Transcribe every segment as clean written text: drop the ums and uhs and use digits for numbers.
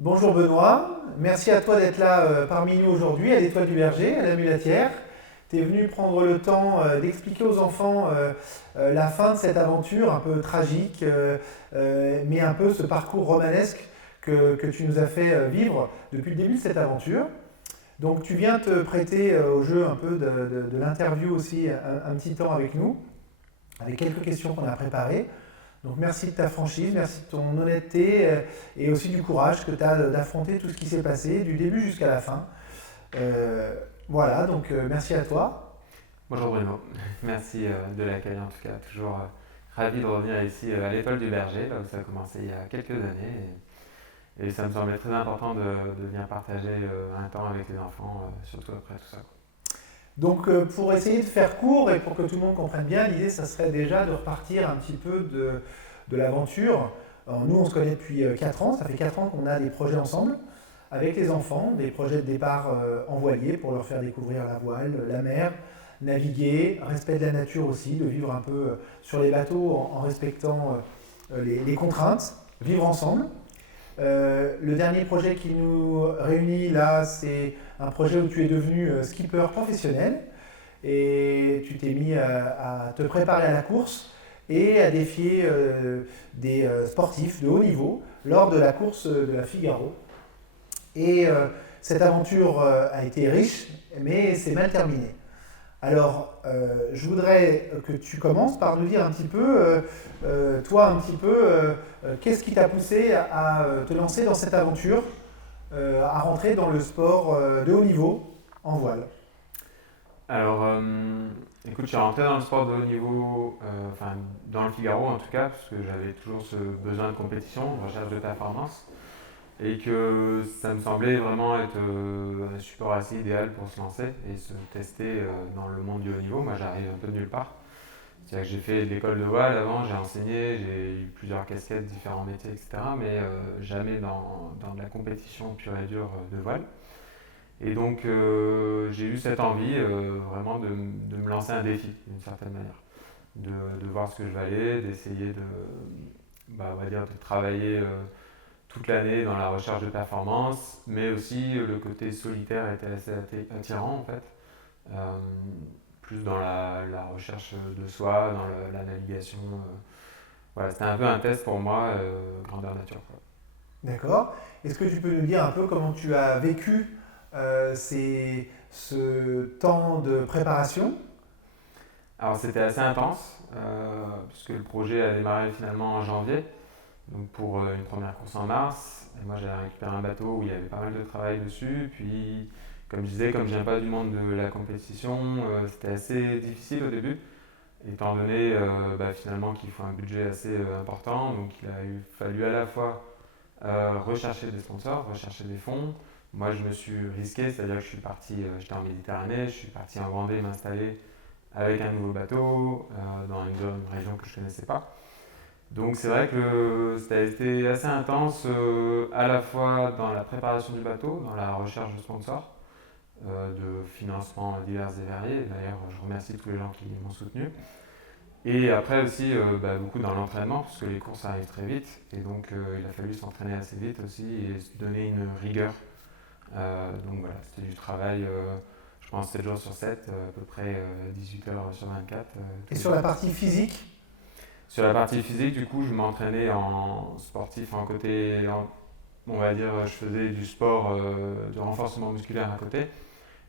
Bonjour Benoît, merci à toi d'être là parmi nous aujourd'hui à l'Étoile du Berger, à la Mulatière. Tu es venu prendre le temps d'expliquer aux enfants la fin de cette aventure un peu tragique, mais un peu ce parcours romanesque que tu nous as fait vivre depuis le début de cette aventure. Donc tu viens te prêter au jeu un peu de l'interview aussi un petit temps avec nous, avec quelques questions qu'on a préparées. Donc merci de ta franchise, merci de ton honnêteté et aussi du courage que tu as d'affronter tout ce qui s'est passé du début jusqu'à la fin. Voilà, donc merci à toi. Bonjour Bruno, merci de l'accueil en tout cas, toujours ravi de revenir ici à l'Étoile du Berger, là où ça a commencé il y a quelques années. Et ça me semblait très important de venir partager un temps avec les enfants, surtout après tout ça, quoi. Donc pour essayer de faire court et pour que tout le monde comprenne bien, l'idée, ça serait déjà de repartir un petit peu de l'aventure. Alors, nous, on se connaît depuis 4 ans, ça fait 4 ans qu'on a des projets ensemble avec les enfants, des projets de départ en voilier pour leur faire découvrir la voile, la mer, naviguer, respect de la nature aussi, de vivre un peu sur les bateaux en respectant les contraintes, vivre ensemble. Le dernier projet qui nous réunit là, c'est un projet où tu es devenu skipper professionnel et tu t'es mis à te préparer à la course et à défier des sportifs de haut niveau lors de la course de la Figaro. Et cette aventure a été riche, mais c'est mal terminé. Alors, je voudrais que tu commences par nous dire un petit peu, toi un petit peu, qu'est-ce qui t'a poussé à te lancer dans cette aventure, à rentrer dans le sport de haut niveau en voile. Alors, écoute, je suis rentré dans le sport de haut niveau, enfin dans le Figaro en tout cas, parce que j'avais toujours ce besoin de compétition, de recherche de performance, et que ça me semblait vraiment être un support assez idéal pour se lancer et se tester dans le monde du haut niveau. Moi, j'arrive un peu de nulle part. C'est-à-dire que j'ai fait de l'école de voile avant, j'ai enseigné, j'ai eu plusieurs casquettes, différents métiers, etc. Mais jamais dans de la compétition pure et dure de voile. Et donc j'ai eu cette envie vraiment de me lancer un défi d'une certaine manière. De voir ce que je valais, d'essayer on va dire, de travailler toute l'année dans la recherche de performance, mais aussi le côté solitaire était assez attirant en fait. Euh, Plus dans la recherche de soi, dans la navigation. Voilà, c'était un peu un test pour moi, grandeur nature, quoi. D'accord. Est-ce que tu peux nous dire un peu comment tu as vécu ce temps de préparation? Alors c'était assez intense, puisque le projet a démarré finalement en janvier, donc pour une première course en mars. Et moi j'avais récupéré un bateau où il y avait pas mal de travail dessus. Puis, comme je disais, comme je viens pas du monde de la compétition, c'était assez difficile au début, étant donné finalement qu'il faut un budget assez important. Donc il a fallu à la fois rechercher des sponsors, rechercher des fonds. Moi je me suis risqué, c'est-à-dire que je suis parti, j'étais en Méditerranée, je suis parti en Vendée m'installer avec un nouveau bateau dans une région que je ne connaissais pas. Donc c'est vrai que ça a été assez intense à la fois dans la préparation du bateau, dans la recherche de sponsors, de financements divers et variés. D'ailleurs, je remercie tous les gens qui m'ont soutenu. Et après aussi beaucoup dans l'entraînement, parce que les courses arrivent très vite. Et donc il a fallu s'entraîner assez vite aussi et se donner une rigueur. Donc voilà, c'était du travail, je pense 7 jours sur 7, à peu près 18 heures sur 24. Et Tous les sur jours. la partie physique? Sur la partie physique, du coup, je m'entraînais en sportif, on va dire, je faisais du sport de renforcement musculaire à côté.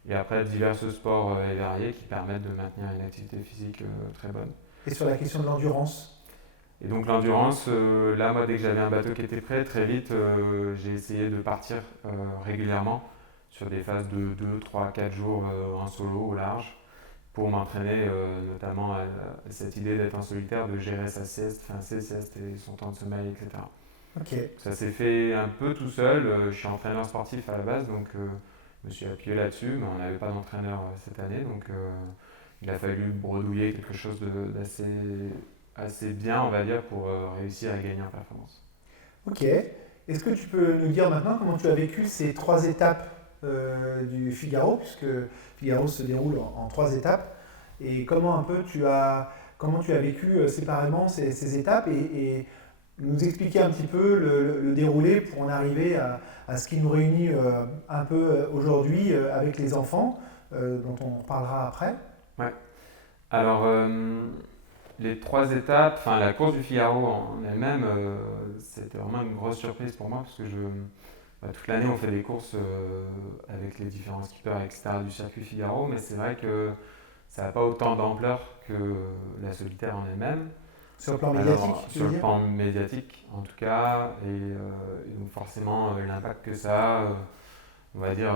Et après, divers sports et variés qui permettent de maintenir une activité physique très bonne. Et sur la question de l'endurance? Et donc l'endurance, là, moi, dès que j'avais un bateau qui était prêt, très vite, j'ai essayé de partir régulièrement sur des phases de 2, 3, 4 jours en solo au large pour m'entraîner notamment à cette idée d'être en solitaire, de gérer sa sieste, enfin ses siestes et son temps de sommeil, etc. Ok. Ça s'est fait un peu tout seul. Je suis entraîneur sportif à la base, donc je me suis appuyé là-dessus, mais on n'avait pas d'entraîneur cette année, donc il a fallu bredouiller quelque chose d'assez assez bien, on va dire, pour réussir à gagner en performance. Ok. Est-ce que tu peux nous dire maintenant comment tu as vécu ces 3 étapes du Figaro, puisque Figaro se déroule en 3 étapes, et comment un peu comment tu as vécu séparément ces étapes et nous expliquer un petit peu le déroulé pour en arriver à ce qui nous réunit un peu aujourd'hui avec les enfants, dont on parlera après. Ouais. Alors, les 3 étapes, enfin la course du Figaro en elle-même, c'était vraiment une grosse surprise pour moi parce que toute l'année on fait des courses avec les différents skippers, etc. du circuit Figaro, mais c'est vrai que ça n'a pas autant d'ampleur que la solitaire en elle-même. Sur le plan médiatique, tu Sur veux le dire? plan médiatique en tout cas, et donc forcément l'impact que ça a, on va dire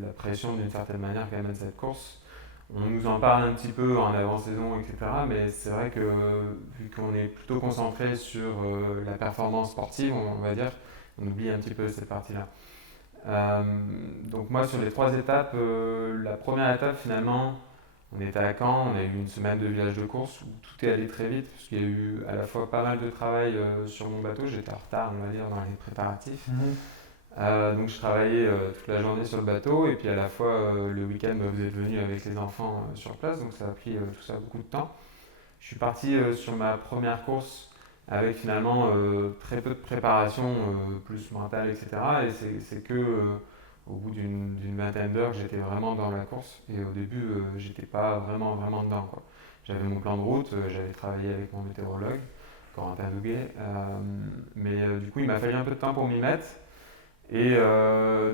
la pression d'une certaine manière quand même de cette course. On nous en parle un petit peu en avant-saison, etc. Mais c'est vrai que vu qu'on est plutôt concentré sur la performance sportive, on va dire, on oublie un petit peu cette partie-là. Donc moi sur les 3 étapes, la première étape finalement, on était à Caen, on a eu une semaine de village de course où tout est allé très vite parce qu'il y a eu à la fois pas mal de travail sur mon bateau, j'étais en retard on va dire dans les préparatifs. Donc je travaillais toute la journée sur le bateau et puis à la fois le week-end vous êtes venu avec les enfants sur place, donc ça a pris tout ça beaucoup de temps. Je suis parti sur ma première course avec finalement très peu de préparation, plus mentale, etc. Et c'est que au bout d'une vingtaine d'heures que j'étais vraiment dans la course et au début j'étais pas vraiment dedans, quoi. J'avais mon plan de route, j'avais travaillé avec mon météorologue, Corentin Douguet, mais du coup il m'a fallu un peu de temps pour m'y mettre. Et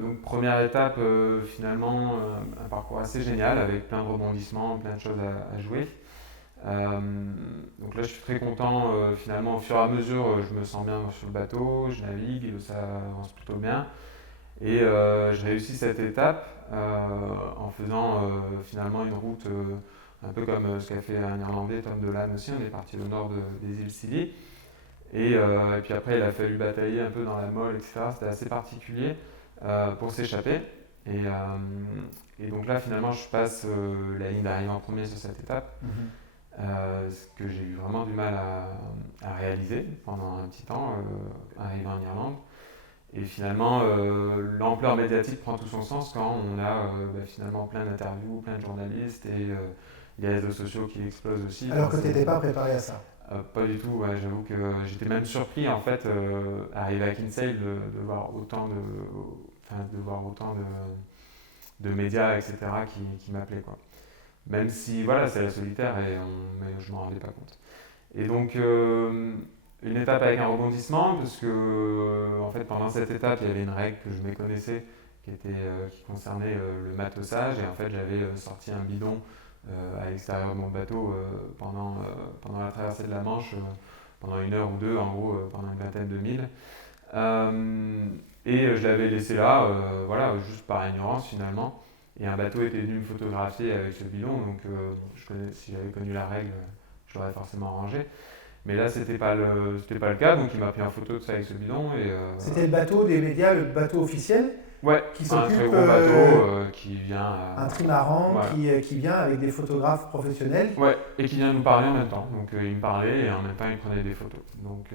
donc première étape, finalement, un parcours assez génial avec plein de rebondissements, plein de choses à jouer. Donc là je suis très content, finalement au fur et à mesure je me sens bien sur le bateau, je navigue, ça avance plutôt bien. Et je réussis cette étape en faisant finalement une route un peu comme ce qu'a fait un Irlandais, Tom Dolan aussi, on est parti au nord des îles Scilly. Et puis après, il a fallu batailler un peu dans la molle, etc. C'était assez particulier pour s'échapper. Et donc là, finalement, je passe la ligne d'arrivée en premier sur cette étape, ce que j'ai eu vraiment du mal à réaliser pendant un petit temps, arrivé en Irlande. Et finalement, l'ampleur médiatique prend tout son sens quand on a finalement plein d'interviews, plein de journalistes et les réseaux sociaux qui explosent aussi. Alors que tu n'étais pas préparé à ça. Pas du tout, ouais, j'avoue que j'étais même surpris en fait, arrivé à Kinsale, de voir autant de médias, etc. qui m'appelaient, quoi. Même si voilà, c'est la solitaire mais je m'en rendais pas compte. Et donc une étape avec un rebondissement, parce que en fait pendant cette étape il y avait une règle que je méconnaissais qui concernait le matossage, et en fait j'avais sorti un bidon à l'extérieur de mon bateau pendant la traversée de la Manche, pendant 1 heure ou 2, en gros pendant une vingtaine de milles. Et je l'avais laissé là, voilà, juste par ignorance finalement. Et un bateau était venu me photographier avec ce bidon, donc si j'avais connu la règle, je l'aurais forcément rangé. Mais là, c'était pas le cas, donc il m'a pris en photo de ça avec ce bidon. C'était le bateau des médias, le bateau officiel, ouais, qui un s'occupe, très gros bateau qui vient. un trimaran voilà. qui vient avec des photographes professionnels. Ouais, et qui vient nous parler en même temps. Donc il me parlait et en même temps il prenait des photos. Donc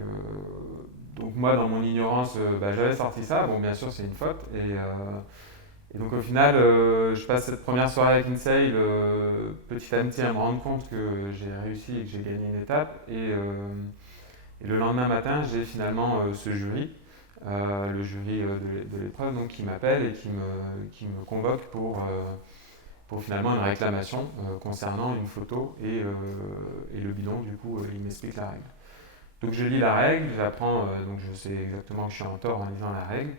moi, dans mon ignorance, j'avais sorti ça. Bon, bien sûr, c'est une faute. Et donc au final, je passe cette première soirée avec Kinsale petit à petit à me rendre compte que j'ai réussi et que j'ai gagné une étape. Et le lendemain matin, j'ai finalement ce jury, le jury de l'épreuve, donc, qui m'appelle et qui me convoque pour finalement une réclamation concernant une photo et le bidon. Du coup, il m'explique la règle. Donc je lis la règle, j'apprends, donc je sais exactement que je suis en tort en lisant la règle.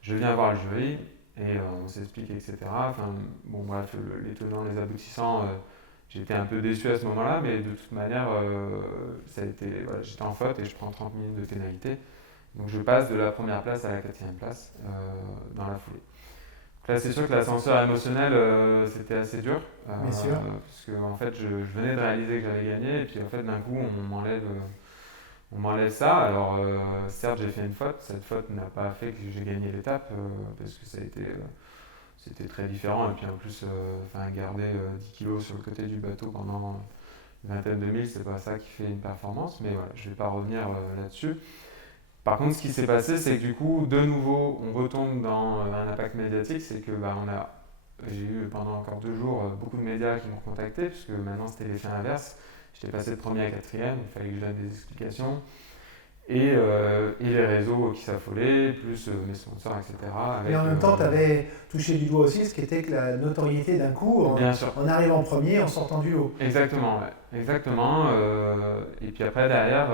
Je viens voir le jury et on s'explique, etc. Enfin, bon, bref, les tenants, les aboutissants, j'étais un peu déçu à ce moment-là, mais de toute manière, ça a été, voilà, j'étais en faute et je prends 30 minutes de pénalité. Donc je passe de la première place à la 4e place dans la foulée. Donc là, c'est sûr que l'ascenseur émotionnel, c'était assez dur. Bien sûr. Parce que en fait, je venais de réaliser que j'avais gagné et puis en fait, d'un coup, on m'enlève ça. Alors, certes, j'ai fait une faute. Cette faute n'a pas fait que j'ai gagné l'étape parce que c'était très différent. Et puis en plus, garder 10 kilos sur le côté du bateau pendant une vingtaine de milles, c'est pas ça qui fait une performance. Mais voilà, je vais pas revenir là-dessus. Par contre, ce qui s'est passé, c'est que du coup, de nouveau, on retombe dans un impact médiatique. C'est que j'ai eu pendant encore 2 jours beaucoup de médias qui m'ont contacté, puisque maintenant c'était l'effet inverse. J'étais passé de 1er à 4e, il fallait que je donne des explications. et les réseaux qui s'affolaient, plus mes sponsors, etc. Et en même temps, tu avais touché du doigt aussi ce qui était que la notoriété d'un coup, Bien sûr. en arrivant premier, en sortant du lot. Exactement, ouais. Exactement. Et puis après, derrière,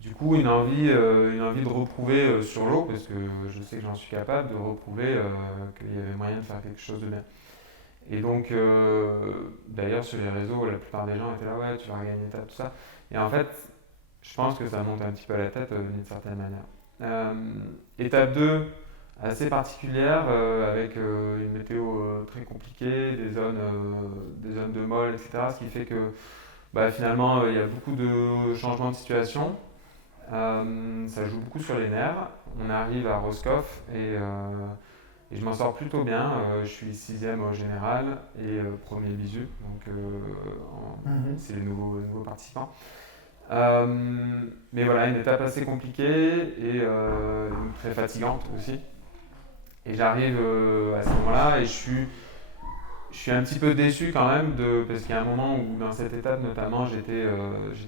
du coup, une envie de reprouver sur l'eau, parce que je sais que j'en suis capable, de reprouver qu'il y avait moyen de faire quelque chose de bien. Et donc, d'ailleurs, sur les réseaux, la plupart des gens étaient là, ouais, tu vas gagner une étape, tout ça. Et en fait, je pense que ça monte un petit peu à la tête d'une certaine manière. Étape 2, assez particulière, avec une météo très compliquée, des zones de molle, etc. Ce qui fait que finalement, il y a beaucoup de changements de situation. Ça joue beaucoup sur les nerfs. On arrive à Roscoff et je m'en sors plutôt bien. Je suis 6e au général et premier bisu, donc c'est les nouveaux participants. Mais voilà, une étape assez compliquée et très fatigante aussi. Et j'arrive à ce moment-là et je suis un petit peu déçu quand même, parce qu'il y a un moment où dans cette étape notamment j'étais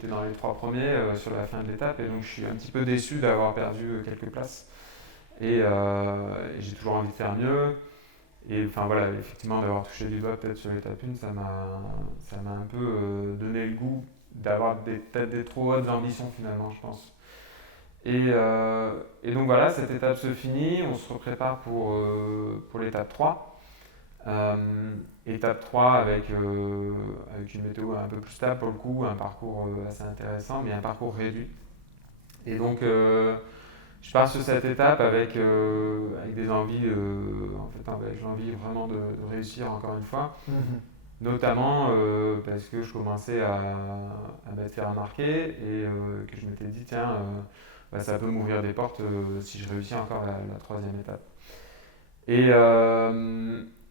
dans les 3 premiers sur la fin de l'étape et donc je suis un petit peu déçu d'avoir perdu quelques places. Et j'ai toujours envie de faire mieux. Et enfin voilà, effectivement d'avoir touché du doigt peut-être sur l'étape 1, ça m'a un peu donné le goût d'avoir peut-être des trop hautes ambitions finalement, je pense. Et donc voilà, cette étape se finit, on se prépare pour l'étape 3. Étape 3 avec une météo un peu plus stable pour le coup, un parcours assez intéressant, mais un parcours réduit. Et donc je pars sur cette étape avec des envies, en fait, avec l'envie vraiment de réussir encore une fois. Notamment parce que je commençais à me faire remarquer et que je m'étais dit, tiens, ça peut m'ouvrir des portes si je réussis encore la 3e étape. Et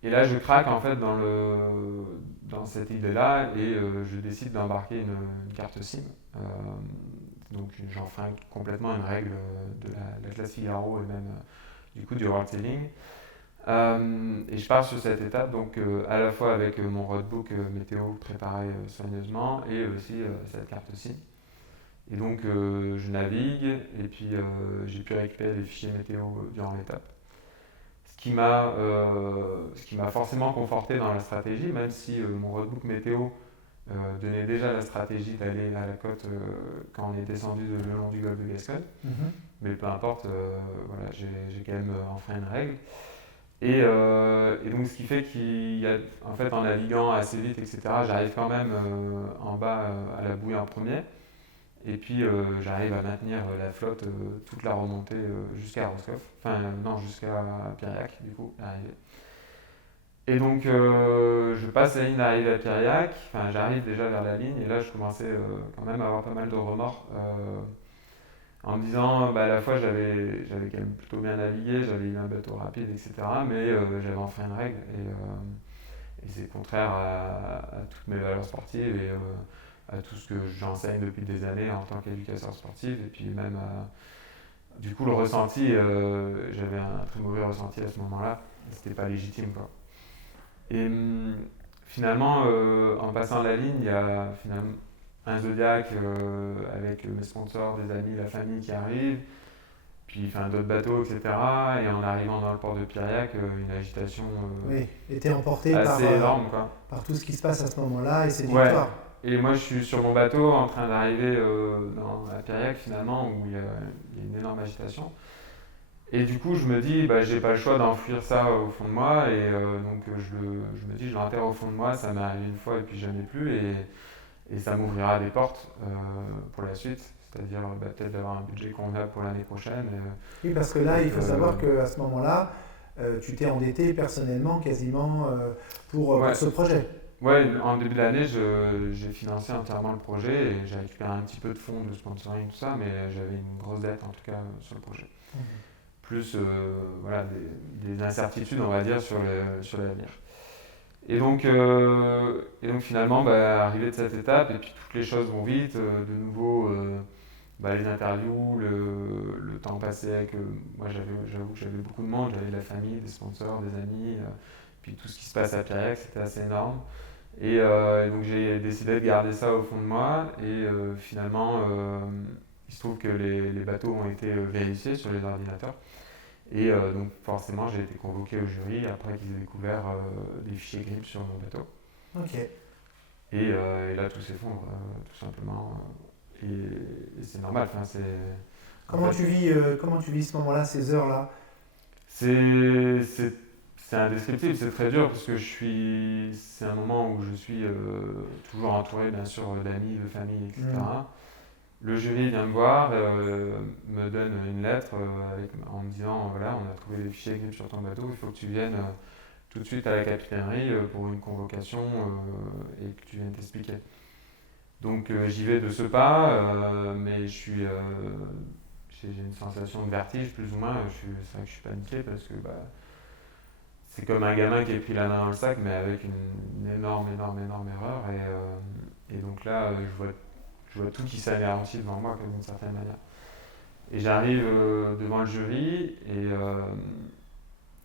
là, je craque en fait dans cette idée-là et je décide d'embarquer une carte SIM. Donc j'enfreins complètement une règle de la classe Figaro et même du coup du World Sailing. Et je pars sur cette étape donc à la fois avec mon roadbook météo préparé soigneusement et aussi cette carte SIM. Et donc je navigue et puis j'ai pu récupérer des fichiers météo durant l'étape. Ce qui m'a forcément conforté dans la stratégie, même si mon roadbook météo donnait déjà la stratégie d'aller à la côte quand on est descendu le long du golfe de Gascogne. Mais peu importe, voilà, j'ai quand même enfreint une règle. Et donc ce qui fait en fait, en naviguant assez vite, etc., j'arrive quand même en bas à la bouée en premier. Et puis j'arrive à maintenir la flotte toute la remontée jusqu'à Roscoff, enfin non, jusqu'à Piriac du coup, l'arrivée. Et donc je passe la ligne d'arrivée à Piriac, enfin j'arrive déjà vers la ligne et là je commençais quand même à avoir pas mal de remords en me disant à la fois j'avais quand même plutôt bien navigué, j'avais eu un bateau rapide, etc. Mais j'avais enfreint une règle et c'est contraire à toutes mes valeurs sportives et à tout ce que j'enseigne depuis des années en tant qu'éducateur sportif et puis même du coup le ressenti, j'avais un très mauvais ressenti à ce moment-là, c'était pas légitime quoi. Et finalement en passant la ligne, il y a finalement un Zodiac avec mes sponsors, des amis, la famille qui arrivent, puis d'autres bateaux, etc. Et en arrivant dans le port de Piriac, une agitation oui, était emporté assez énorme quoi. Par tout ce qui se passe à ce moment-là et ces victoires. Et moi, je suis sur mon bateau en train d'arriver à Piriac finalement, où il y a une énorme agitation. Et du coup, je me dis, j'ai pas le choix d'enfuir ça au fond de moi. Et donc, je me dis, je l'enterre au fond de moi. Ça m'est arrivé une fois et puis jamais plus. Et ça m'ouvrira des portes pour la suite. C'est-à-dire peut-être d'avoir un budget convenable pour l'année prochaine. Oui, parce que là, il faut savoir qu'à ce moment-là, tu t'es endetté personnellement quasiment pour ce projet. Ouais, en début d'année, j'ai financé entièrement le projet et j'ai récupéré un petit peu de fonds de sponsoring, tout ça, mais j'avais une grosse dette en tout cas sur le projet. Plus voilà, des incertitudes, on va dire, sur l'avenir. Et donc finalement, arrivé de cette étape, et puis toutes les choses vont vite, de nouveau, les interviews, le temps passé avec. Moi, j'avoue que j'avais beaucoup de monde, j'avais de la famille, des sponsors, des amis, puis tout ce qui se passe à Piriac, c'était assez énorme. Et donc j'ai décidé de garder ça au fond de moi, et finalement, il se trouve que les bateaux ont été vérifiés sur les ordinateurs. Et donc forcément, j'ai été convoqué au jury après qu'ils aient découvert des fichiers GRIP sur mon bateau. Ok. Et là, tout s'effondre, tout simplement. Et c'est normal. Comment tu vis ce moment-là, ces heures-là? C'est indescriptible, c'est très dur parce que c'est un moment où je suis toujours entouré bien sûr d'amis, de famille, etc. Le jury vient me voir, me donne une lettre en me disant voilà, on a trouvé des fichiers GRIP sur ton bateau, il faut que tu viennes tout de suite à la capitainerie pour une convocation et que tu viennes t'expliquer. Donc j'y vais de ce pas, mais j'ai une sensation de vertige plus ou moins. C'est vrai que je suis paniqué parce que c'est comme un gamin qui est pris la main dans le sac, mais avec une énorme erreur. Et donc là, je vois tout qui s'anéantit devant moi d'une certaine manière. Et j'arrive devant le jury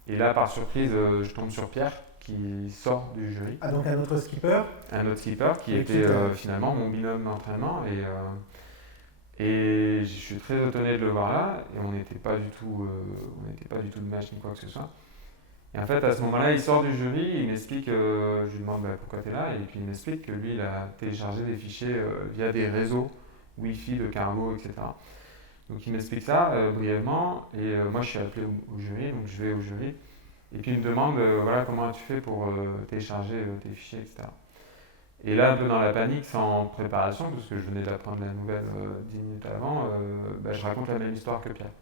et là, par surprise, je tombe sur Pierre qui sort du jury. Ah, donc un autre skipper? Un autre skipper qui était finalement mon binôme d'entraînement. Et je suis très étonné de le voir là. Et on n'était pas du tout de match ni quoi que ce soit. Et en fait, à ce moment-là, il sort du jury, il m'explique, je lui demande pourquoi tu es là, et puis il m'explique que lui, il a téléchargé des fichiers via des réseaux Wi-Fi de cargo, etc. Donc il m'explique ça brièvement, et moi je suis appelé au jury, donc je vais au jury, et puis il me demande, voilà, comment tu fais pour télécharger tes fichiers, etc. Et là, un peu dans la panique, sans préparation, parce que je venais d'apprendre la nouvelle 10 minutes avant, je raconte la même histoire que Pierre.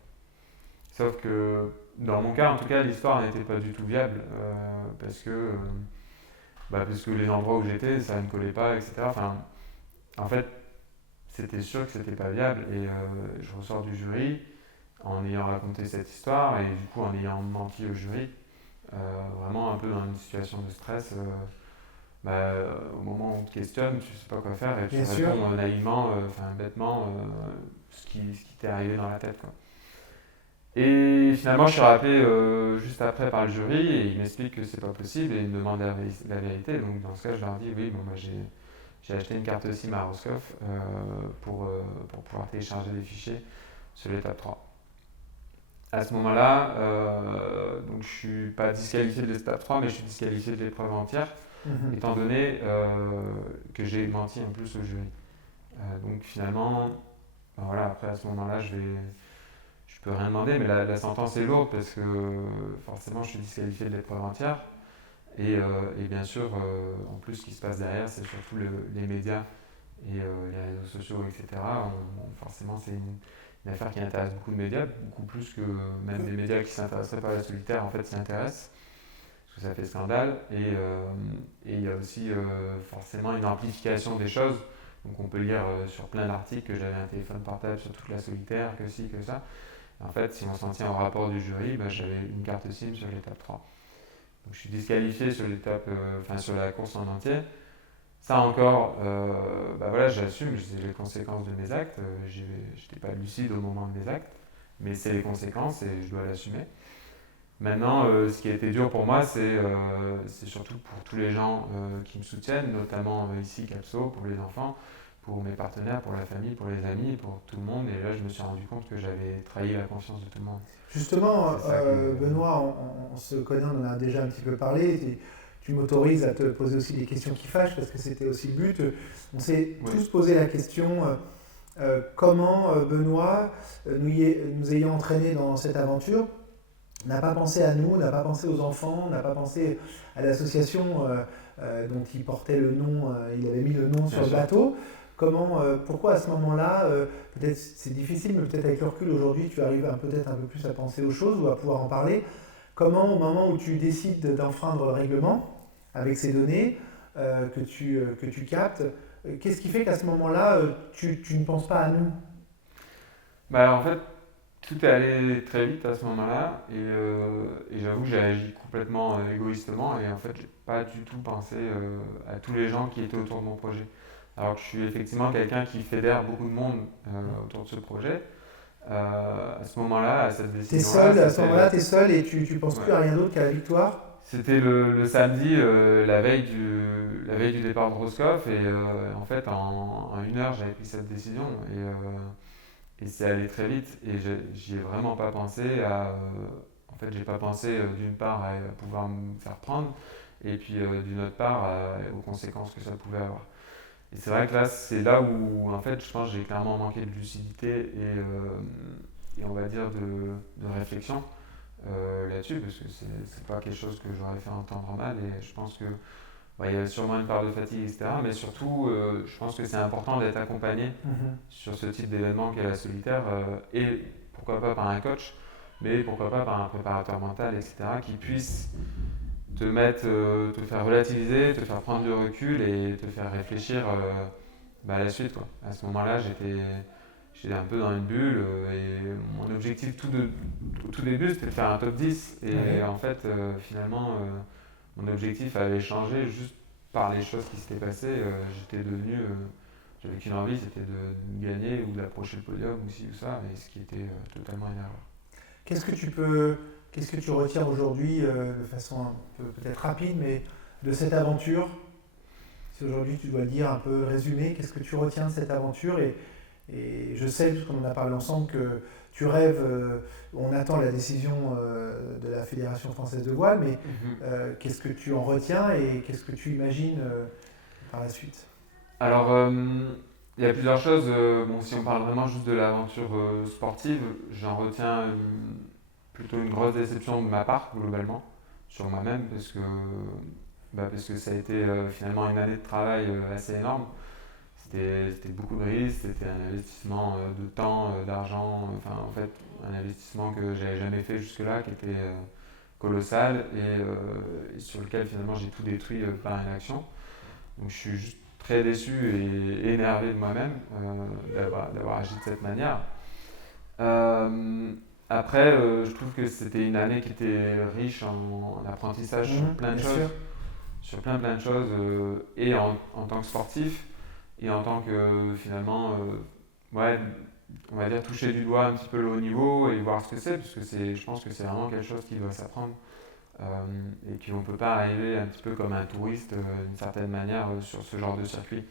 Sauf que dans mon cas, en tout cas, l'histoire n'était pas du tout viable parce que les endroits où j'étais, ça ne collait pas, etc. Enfin, en fait, c'était sûr que c'était pas viable et je ressors du jury en ayant raconté cette histoire et du coup en ayant menti au jury, vraiment un peu dans une situation de stress. Au moment où on te questionne, tu sais pas quoi faire et tu réponds naïvement, bêtement, ce qui t'est arrivé dans la tête, quoi. Et finalement, je suis rappelé juste après par le jury et il m'explique que c'est pas possible et il me demande la vérité. Donc dans ce cas, je leur dis oui, j'ai acheté une carte SIM à Roscoff pour pouvoir télécharger des fichiers sur l'étape 3. À ce moment-là, donc je suis pas disqualifié de l'étape 3, mais je suis disqualifié de l'épreuve entière, étant donné que j'ai menti en plus au jury. Donc finalement, après à ce moment-là, je peux rien demander, mais la sentence est lourde parce que forcément je suis disqualifié de l'épreuve entière. Et bien sûr, en plus, ce qui se passe derrière, c'est surtout les médias et les réseaux sociaux, etc. Forcément, c'est une affaire qui intéresse beaucoup de médias, beaucoup plus que même des médias qui ne s'intéresseraient pas à la solitaire, en fait, s'y intéressent, parce que ça fait scandale. Et il y a aussi forcément une amplification des choses. Donc on peut lire sur plein d'articles que j'avais un téléphone portable sur toute la solitaire, que ci, que ça. En fait, si on s'en tient au rapport du jury, j'avais une carte SIM sur l'étape 3. Donc je suis disqualifié sur sur la course en entier. Ça encore, j'assume, c'est les conséquences de mes actes. Je n'étais pas lucide au moment de mes actes, mais c'est les conséquences et je dois l'assumer. Maintenant, ce qui a été dur pour moi, c'est surtout pour tous les gens qui me soutiennent, notamment ici Capso, pour les enfants, pour mes partenaires, pour la famille, pour les amis, pour tout le monde. Et là, je me suis rendu compte que j'avais trahi la confiance de tout le monde. Justement, Benoît, on se connaît, on en a déjà un petit peu parlé. Tu m'autorises à te poser aussi des questions qui fâchent, parce que c'était aussi le but. On s'est tous posé la question comment Benoît, nous ayant entraînés dans cette aventure, n'a pas pensé à nous, n'a pas pensé aux enfants, n'a pas pensé à l'association dont il portait le nom, il avait mis le nom sur le bateau. Pourquoi à ce moment-là, peut-être c'est difficile, mais peut-être avec le recul aujourd'hui, tu arrives peut-être un peu plus à penser aux choses ou à pouvoir en parler. Comment, au moment où tu décides d'enfreindre le règlement, avec ces données que tu captes, qu'est-ce qui fait qu'à ce moment-là, tu ne penses pas à nous? En fait, tout est allé très vite à ce moment-là et j'avoue que j'ai agi complètement égoïstement et en fait, j'ai pas du tout pensé à tous les gens qui étaient autour de mon projet. Alors que je suis effectivement quelqu'un qui fédère beaucoup de monde autour de ce projet. À ce moment-là, à cette décision-là... À ce moment-là, tu es seul et tu ne penses plus à rien d'autre qu'à la victoire? C'était le samedi, la veille du départ de Roscoff et en fait, en 1 heure, j'avais pris cette décision. Et c'est allé très vite et j'y ai vraiment pas pensé en fait, j'ai pas pensé d'une part à pouvoir me faire prendre et puis d'une autre part aux conséquences que ça pouvait avoir. Et c'est vrai que là, c'est là où en fait, je pense que j'ai clairement manqué de lucidité et on va dire de réflexion là-dessus parce que c'est pas quelque chose que j'aurais fait en temps normal et je pense que il y a sûrement une part de fatigue, etc. Mais surtout, je pense que c'est important d'être accompagné sur ce type d'événement qu'est la solitaire et pourquoi pas par un coach, mais pourquoi pas par un préparateur mental, etc. qui puisse te faire relativiser, te faire prendre du recul et te faire réfléchir à la suite, quoi. À ce moment-là, j'étais un peu dans une bulle et mon objectif au tout début, c'était de faire un top 10. Et en fait, finalement, mon objectif avait changé juste par les choses qui s'étaient passées. J'avais qu'une envie, c'était de gagner ou d'approcher le podium ou ci ou ça, mais ce qui était totalement une erreur. Qu'est-ce que tu retiens aujourd'hui de façon un peu peut-être rapide, mais de cette aventure? Si aujourd'hui tu dois dire un peu résumé, qu'est-ce que tu retiens de cette aventure? Et je sais, parce qu'on en a parlé ensemble, que tu rêves, on attend la décision de la Fédération française de voile, mais qu'est-ce que tu en retiens et qu'est-ce que tu imagines par la suite? Alors, il y a plusieurs choses. Bon, si on parle vraiment juste de l'aventure sportive, j'en retiens plutôt une grosse déception de ma part, globalement, sur moi-même, parce que ça a été finalement une année de travail assez énorme. C'était beaucoup de risques, c'était un investissement de temps, d'argent, enfin en fait un investissement que j'avais jamais fait jusque-là, qui était colossal et sur lequel finalement j'ai tout détruit par inaction. Donc je suis juste très déçu et énervé de moi-même d'avoir agi de cette manière. Après, je trouve que c'était une année qui était riche en apprentissage sur plein de choses, sur plein de choses, et en tant que sportif, et en tant que finalement, ouais, on va dire toucher du doigt un petit peu le haut niveau et voir ce que c'est, parce que je pense que c'est vraiment quelque chose qui doit s'apprendre et qu'on ne peut pas arriver un petit peu comme un touriste d'une certaine manière sur ce genre de circuit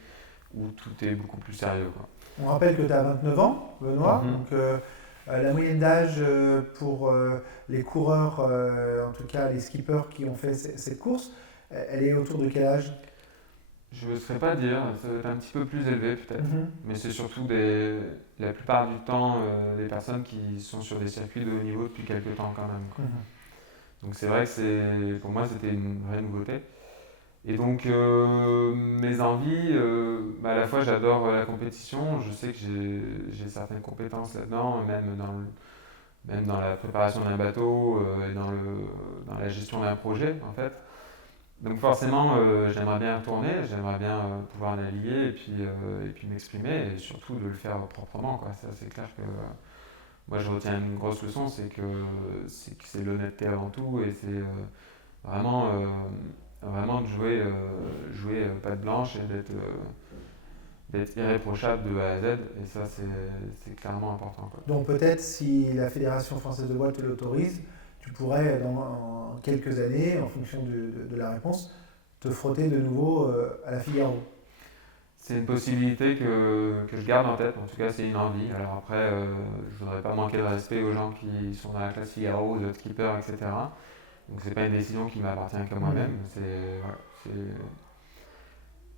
où tout est beaucoup plus sérieux, quoi. On rappelle que tu as 29 ans, Benoît, donc la moyenne d'âge pour les coureurs, en tout cas les skippers qui ont fait cette course, elle est autour de quel âge? Je ne saurais pas dire, ça doit être un petit peu plus élevé peut-être, mais c'est surtout la plupart du temps des personnes qui sont sur des circuits de haut niveau depuis quelques temps quand même, quoi. Donc c'est vrai que pour moi c'était une vraie nouveauté. Et donc mes envies, à la fois j'adore la compétition, je sais que j'ai certaines compétences là-dedans, même dans la préparation d'un bateau et dans la gestion d'un projet en fait. Donc forcément, j'aimerais bien retourner, j'aimerais bien pouvoir naviguer et puis m'exprimer et surtout de le faire proprement, quoi. Ça, c'est clair que moi je retiens une grosse leçon, c'est l'honnêteté avant tout et c'est vraiment de jouer patte blanche et d'être irréprochable de A à Z. Et ça, c'est clairement important, quoi. Donc peut-être si la Fédération française de voile te l'autorise, tu pourrais, en quelques années, en fonction de la réponse, te frotter de nouveau à la Figaro. C'est une possibilité que je garde en tête, en tout cas c'est une envie. Alors après, je ne voudrais pas manquer de respect aux gens qui sont dans la classe Figaro, de skippers, etc. Donc c'est pas une décision qui m'appartient qu'à moi-même.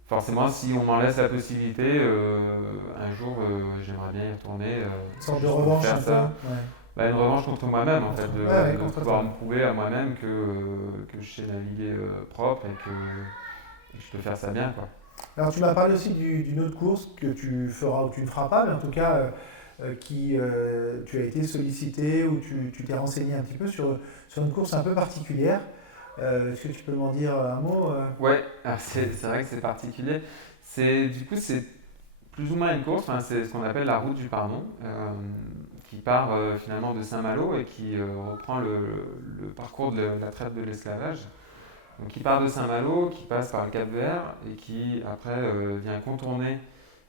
Forcément, si on m'en laisse la possibilité, un jour j'aimerais bien y retourner. Une sorte de revanche un peu. Une revanche contre moi-même, en fait, de pouvoir toi. me prouver à moi-même que je sais naviguer propre et que je peux faire ça bien, quoi. Alors tu m'as parlé aussi d'une autre course que tu feras ou tu ne feras pas, mais en tout cas tu as été sollicité ou tu t'es renseigné un petit peu sur une course un peu particulière. Est-ce que tu peux m'en dire un mot Ouais, c'est vrai que c'est particulier. Du coup, c'est plus ou moins une course, c'est ce qu'on appelle la route du Pardon, qui part finalement de Saint-Malo et qui reprend le parcours de la traite de l'esclavage. Donc qui part de Saint-Malo, qui passe par le Cap-Vert et qui après vient contourner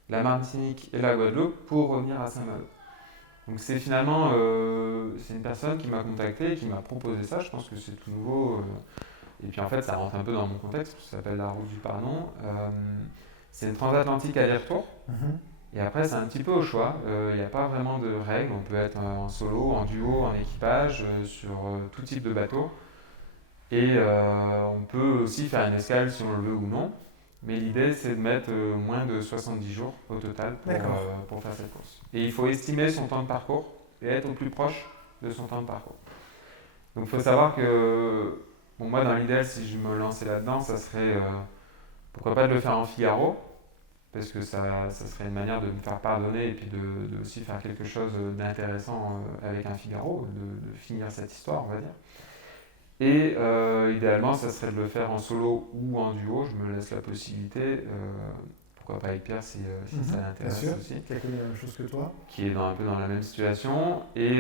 la Martinique et la Guadeloupe pour revenir à Saint-Malo. Donc c'est finalement c'est une personne qui m'a contacté, qui m'a proposé ça, je pense que c'est tout nouveau. Et puis en fait ça rentre un peu dans mon contexte, ça s'appelle la route du Pardon. C'est une transatlantique aller-retour. Et après, c'est un petit peu au choix. Il n'y a pas vraiment de règles. On peut être en solo, en duo, en équipage, sur tout type de bateau. Et on peut aussi faire une escale si on le veut ou non. Mais l'idée, c'est de mettre moins de 70 jours au total pour faire cette course. Et il faut estimer son temps de parcours et être au plus proche de son temps de parcours. Donc il faut savoir que, bon, moi, dans l'idéal, si je me lançais là-dedans, ça serait, pourquoi pas de le faire en Figaro, parce que ça serait une manière de me faire pardonner et puis de aussi faire quelque chose d'intéressant avec un Figaro, de finir cette histoire, on va dire. Et idéalement, ça serait de le faire en solo ou en duo. Je me laisse la possibilité, pourquoi pas avec Pierre si ça l'intéresse aussi. Qui a connu la même chose que toi. Qui est un peu dans la même situation et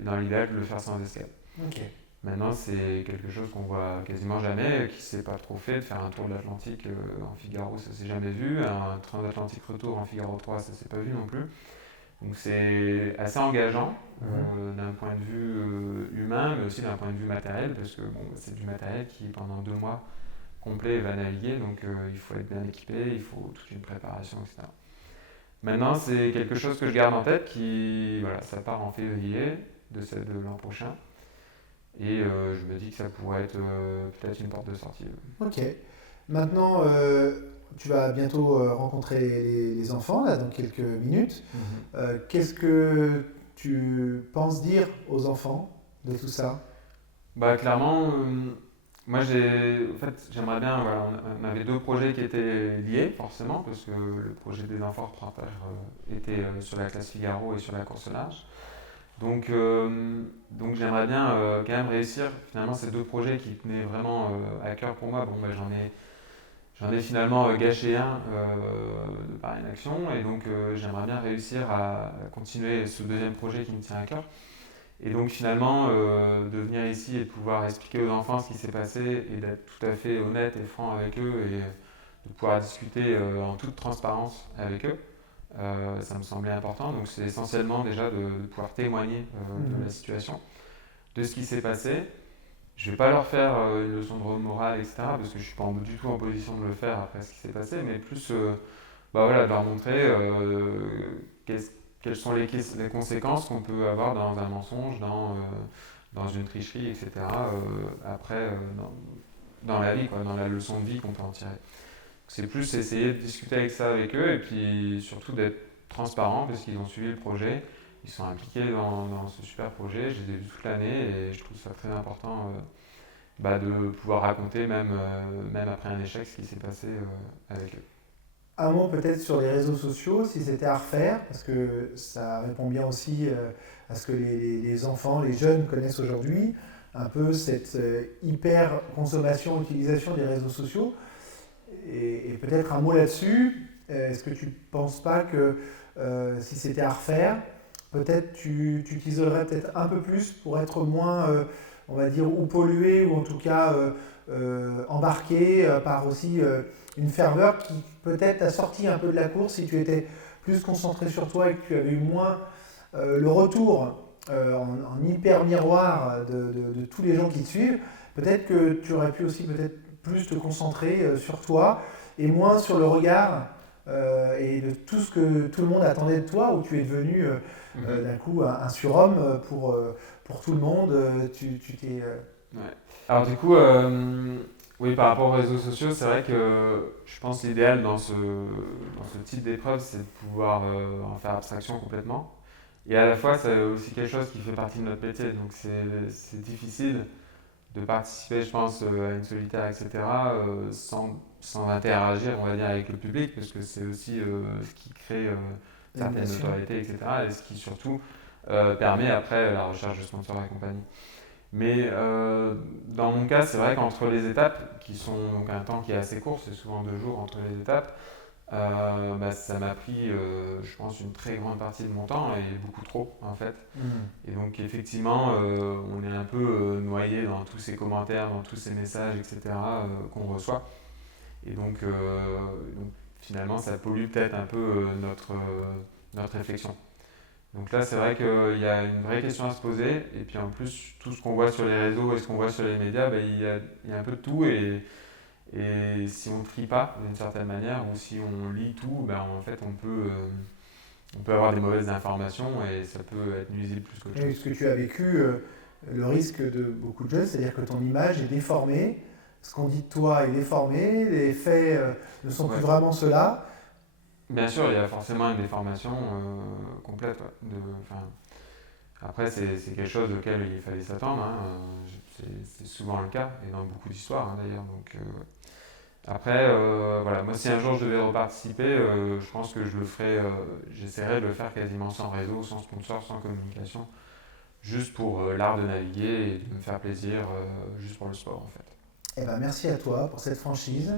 dans l'idéal de le faire sans escale. Okay. Maintenant, c'est quelque chose qu'on voit quasiment jamais, qui ne s'est pas trop fait, de faire un tour de l'Atlantique en Figaro, ça ne s'est jamais vu. Un transatlantique retour en Figaro 3, ça ne s'est pas vu non plus. Donc c'est assez engageant d'un point de vue humain, mais aussi d'un point de vue matériel, parce que bon, c'est du matériel qui, pendant 2 mois complets, va naviguer, donc il faut être bien équipé, il faut toute une préparation, etc. Maintenant, c'est quelque chose que je garde en tête, ça part en février de l'an prochain. Et je me dis que ça pourrait être peut-être une porte de sortie. Ok. Maintenant, tu vas bientôt rencontrer les enfants, là, dans quelques minutes. Qu'est-ce que tu penses dire aux enfants de tout ça? Bah, clairement, moi j'aimerais bien, voilà, on avait 2 projets qui étaient liés, forcément, parce que le projet des enfants reporters était sur la classe Figaro et sur la course au large. Donc j'aimerais bien quand même réussir finalement ces 2 projets qui tenaient vraiment à cœur pour moi. Bon, bah, j'en ai finalement gâché un par inaction et donc j'aimerais bien réussir à continuer ce 2e projet qui me tient à cœur. Et donc finalement de venir ici et de pouvoir expliquer aux enfants ce qui s'est passé et d'être tout à fait honnête et franc avec eux et de pouvoir discuter en toute transparence avec eux. Ça me semblait important, donc c'est essentiellement déjà de pouvoir témoigner de la situation, de ce qui s'est passé. Je ne vais pas leur faire une leçon de morale, etc., parce que je ne suis pas du tout en position de le faire après ce qui s'est passé, mais plus de leur montrer quelles sont les conséquences qu'on peut avoir dans un mensonge, dans une tricherie, etc., après dans la vie, quoi, dans la leçon de vie qu'on peut en tirer. C'est plus essayer de discuter avec eux et puis surtout d'être transparent parce qu'ils ont suivi le projet, ils sont impliqués dans ce super projet, je les ai vus toute l'année et je trouve ça très important de pouvoir raconter même après un échec ce qui s'est passé avec eux. Un mot peut-être sur les réseaux sociaux, si c'était à refaire, parce que ça répond bien aussi à ce que les enfants, les jeunes connaissent aujourd'hui, un peu cette hyper consommation, utilisation des réseaux sociaux. Et peut-être un mot là-dessus, est-ce que tu ne penses pas que si c'était à refaire, peut-être tu utiliserais peut-être un peu plus pour être moins, on va dire, ou pollué, ou en tout cas embarqué par aussi une ferveur qui peut-être t'a sorti un peu de la course si tu étais plus concentré sur toi et que tu avais eu moins le retour en hyper miroir de tous les gens qui te suivent. Peut-être que tu aurais pu aussi peut-être plus te concentrer sur toi et moins sur le regard et de tout ce que tout le monde attendait de toi, où tu es devenu d'un coup un surhomme pour tout le monde. Tu t'es... Ouais. Alors du coup, oui, par rapport aux réseaux sociaux, c'est vrai que je pense que l'idéal dans ce type d'épreuve, c'est de pouvoir en faire abstraction complètement. Et à la fois, c'est aussi quelque chose qui fait partie de notre métier, donc c'est difficile de participer, je pense, à une solitaire, etc., sans interagir, on va dire, avec le public, parce que c'est aussi ce qui crée certaines notoriétés, etc., et ce qui surtout permet après la recherche de sponsors et compagnie. Mais dans mon cas, c'est vrai qu'entre les étapes, qui sont donc un temps qui est assez court, c'est souvent 2 jours entre les étapes, ça m'a pris, je pense, une très grande partie de mon temps et beaucoup trop en fait. Et donc effectivement, on est un peu noyé dans tous ces commentaires, dans tous ces messages, etc. Qu'on reçoit. Et donc finalement, ça pollue peut-être un peu notre réflexion. Donc là, c'est vrai qu'il y a une vraie question à se poser. Et puis en plus, tout ce qu'on voit sur les réseaux et ce qu'on voit sur les médias, il y a un peu de tout. Et Et si on ne trie pas d'une certaine manière, ou si on lit tout, ben en fait on peut avoir des mauvaises informations et ça peut être nuisible plus qu'autre Et chose. ce que tu as vécu, le risque de beaucoup de jeunes, c'est-à-dire que ton image est déformée, ce qu'on dit de toi est déformé, les faits ne sont plus Ouais. vraiment ceux-là. Bien sûr, il y a forcément une déformation complète. Ouais, après, c'est quelque chose auquel il fallait s'attendre. Hein. C'est souvent le cas, et dans beaucoup d'histoires hein, d'ailleurs. Donc, après, voilà, moi si un jour je devais reparticiper, je pense que je le ferais, j'essaierais de le faire quasiment sans réseau, sans sponsor, sans communication, juste pour l'art de naviguer et de me faire plaisir, juste pour le sport en fait. Eh ben, merci à toi pour cette franchise.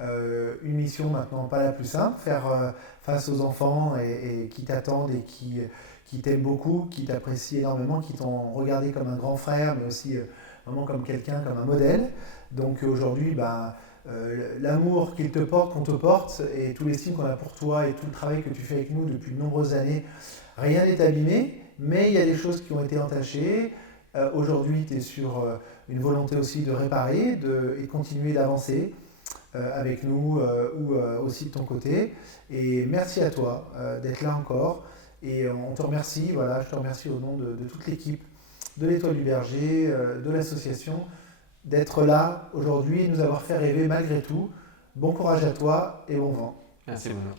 Une mission maintenant pas la plus simple, faire face aux enfants et qui t'attendent et qui t'aiment beaucoup, qui t'apprécient énormément, qui t'ont regardé comme un grand frère, mais aussi vraiment comme quelqu'un, comme un modèle. Donc aujourd'hui, ben, l'amour qu'ils te portent, qu'on te porte, et tout l'estime qu'on a pour toi et tout le travail que tu fais avec nous depuis de nombreuses années, rien n'est abîmé, mais il y a des choses qui ont été entachées. Aujourd'hui, tu es sur une volonté aussi de réparer et de continuer d'avancer avec nous ou aussi de ton côté. Et merci à toi d'être là encore. Et on te remercie, voilà, je te remercie au nom de toute l'équipe de l'Étoile du Berger, de l'association, d'être là aujourd'hui et de nous avoir fait rêver malgré tout. Bon courage à toi et bon vent. Merci Bruno.